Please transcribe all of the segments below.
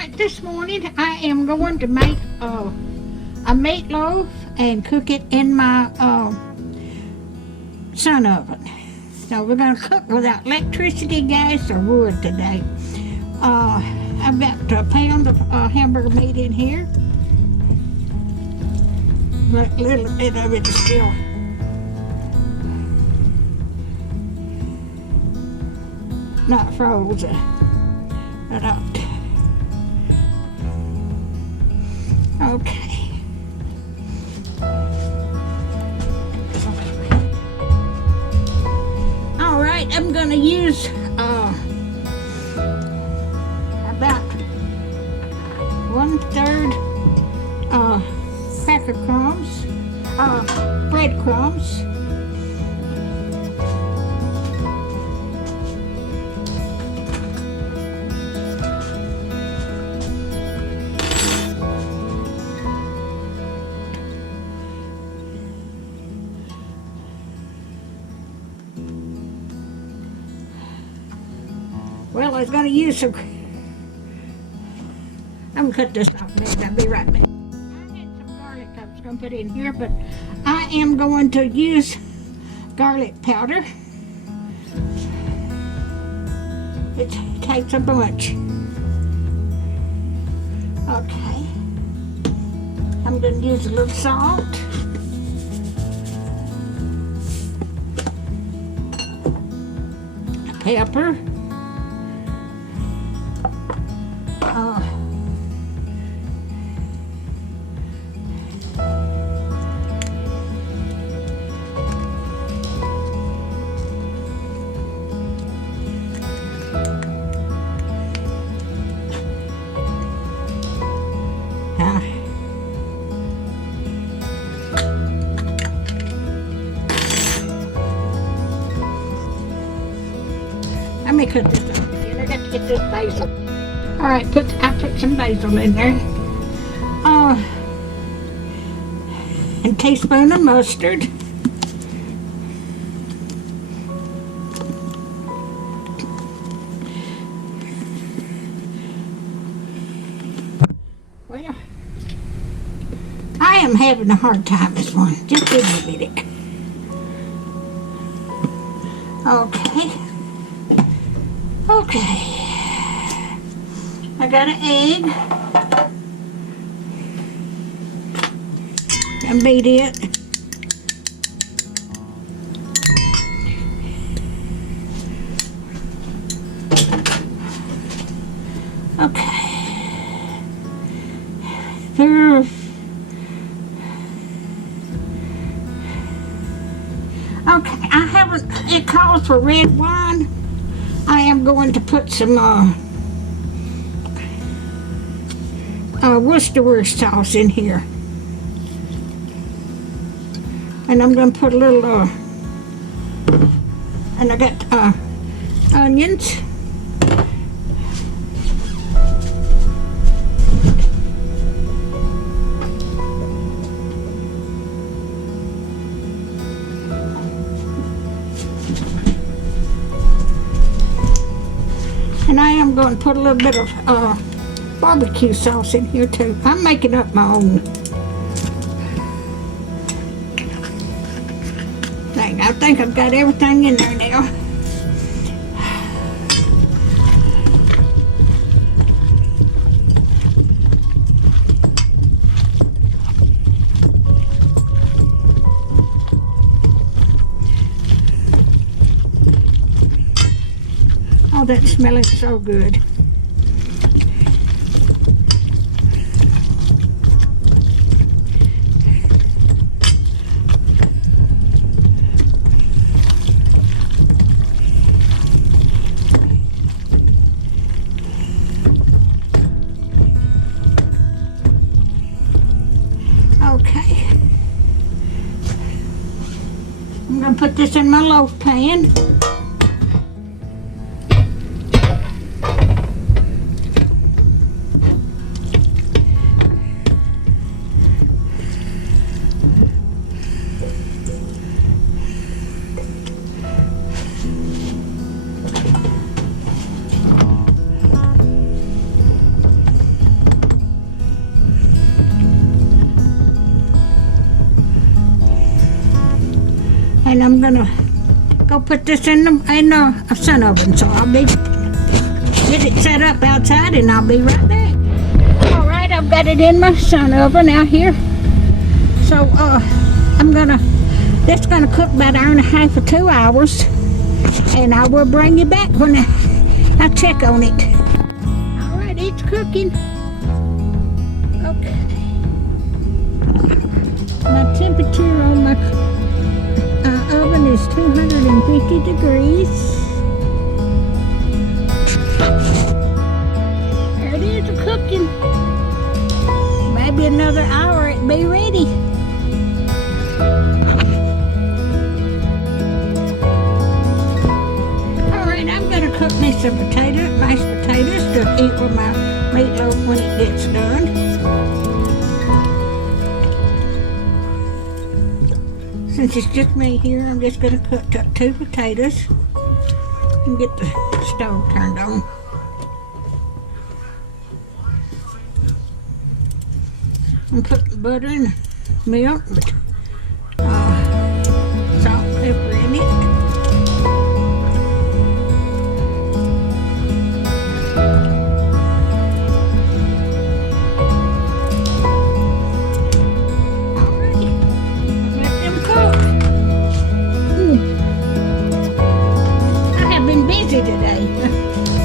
Alright, this morning I am going to make a meatloaf and cook it in my sun oven. So we're going to cook without electricity, gas, or wood today. I've got a pound of hamburger meat in here. But a little bit of it is still not frozen. Okay. All right, I'm going to use about 1/3 cracker crumbs, breadcrumbs. Well, I was going to use some. I'm going to cut this off, man. I'll be right back. I had some garlic I was going to put in here, but I am going to use garlic powder. It takes a bunch. Okay. I'm going to use a little salt. Pepper. Let me cut this up again. I got to get this basil. All right, I put some basil in there. And a teaspoon of mustard. Well, I am having a hard time this one. Just give me a minute. Okay. Okay. I got an egg. And beat it. Okay. There. Okay, I haven't, it calls for red wine. I am going to put some Worcestershire sauce in here. And I'm going to put a little, and I got onions. And I am going to put a little bit of barbecue sauce in here too. I'm making up my own thing. I think I've got everything in there now. Oh, that's smelling so good. Okay. I'm going to put this in my loaf pan. and I'm gonna go put this in the sun oven. So I'll be get it set up outside, and I'll be right back. All right, I've got it in my sun oven out here. So that's gonna cook about an hour and a half or 2 hours, and I will bring you back when I check on it. All right, it's cooking. Okay. My temperature on my oven is 250 degrees. There it is, cooking. Maybe another hour it'll be ready. Alright, I'm gonna cook me some mashed potatoes to eat with my meatloaf when it gets done. Since it's just me here, I'm just going to cook up 2 potatoes and get the stove turned on. I'm putting butter and milk with salt and pepper in it. Today,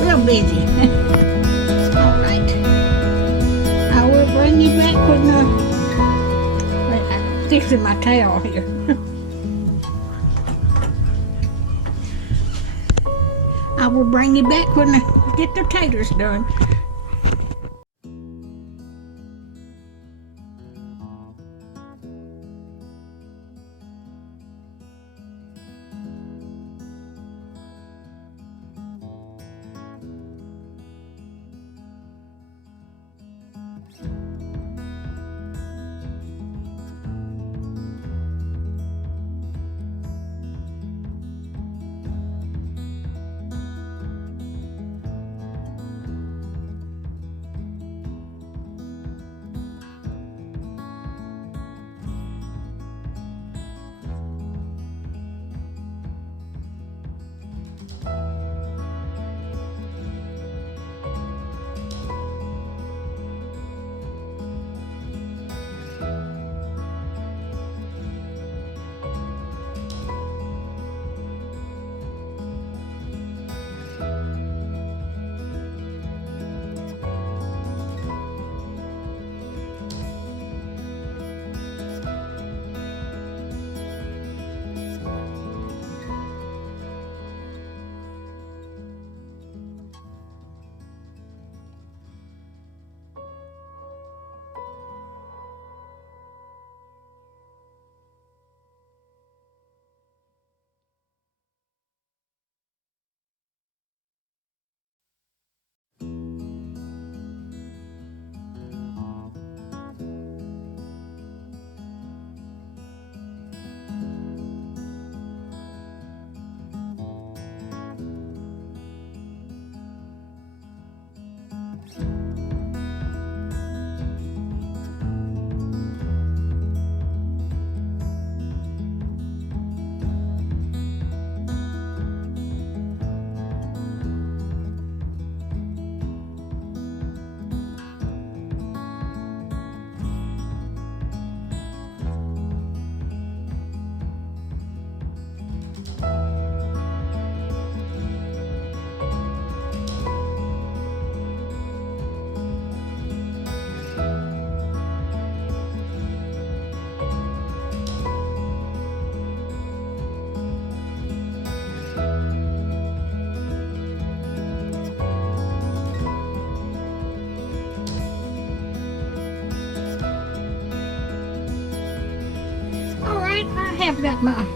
real busy. All right, I will bring you back when I'm fixing my towel here. I will bring you back when I get the potatoes done. I've got my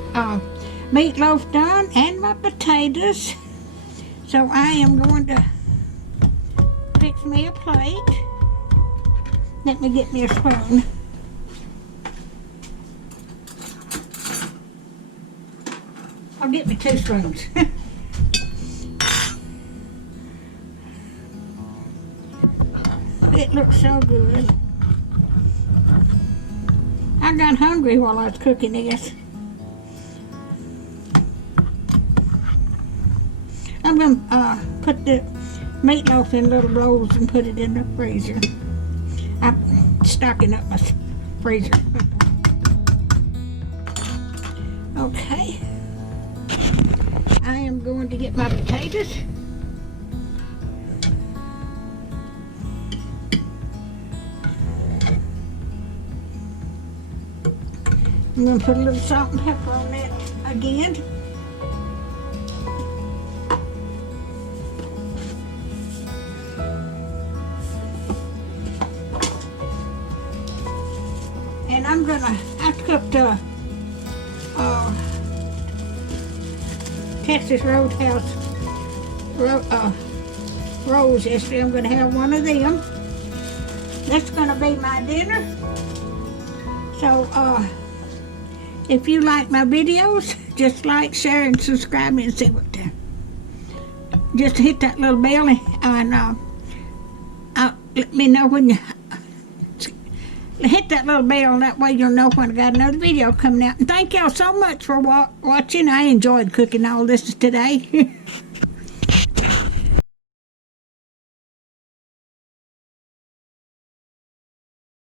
meatloaf done and my potatoes. So I am going to fix me a plate. Let me get me a spoon. I'll get me 2 spoons. It looks so good. I got hungry while I was cooking this. I'm going to put the meatloaf in little rolls and put it in the freezer. I'm stocking up my freezer. Okay. I am going to get my potatoes. I'm going to put a little salt and pepper on that again. And I cooked Texas Roadhouse rolls yesterday. I'm going to have one of them. That's going to be my dinner. So, if you like my videos, just like, share, and subscribe me and see what just hit that little bell and let me know when you hit that little bell. That way you'll know when I got another video coming out. And thank y'all so much for watching. I enjoyed cooking all this today.